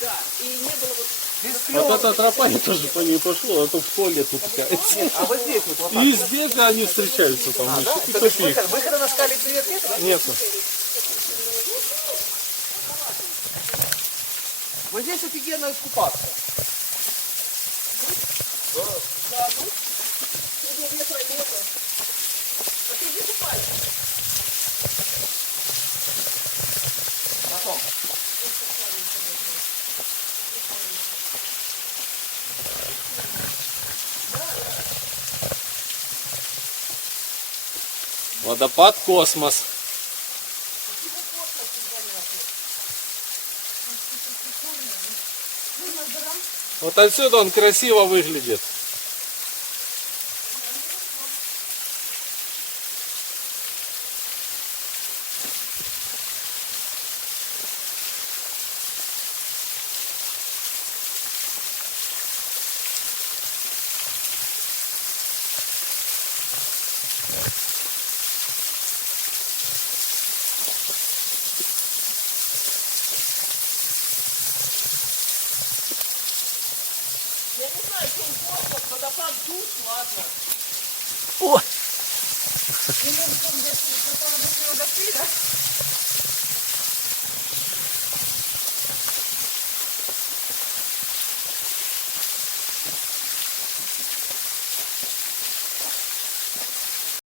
Да, и не было вот... Вот эта тропа, я тоже по ней пошел, а то в туалет утыкается. А вот здесь вот И везде же они встречаются там. да? еще То есть тупик. выхода на скале привет нет? Нету. Вот здесь офигенно искупаться. Потом. Водопад Космос. Вот отсюда он красиво выглядит. Я не знаю, что он космос, водопад душ, ладно. О! И может, там где-то, до да?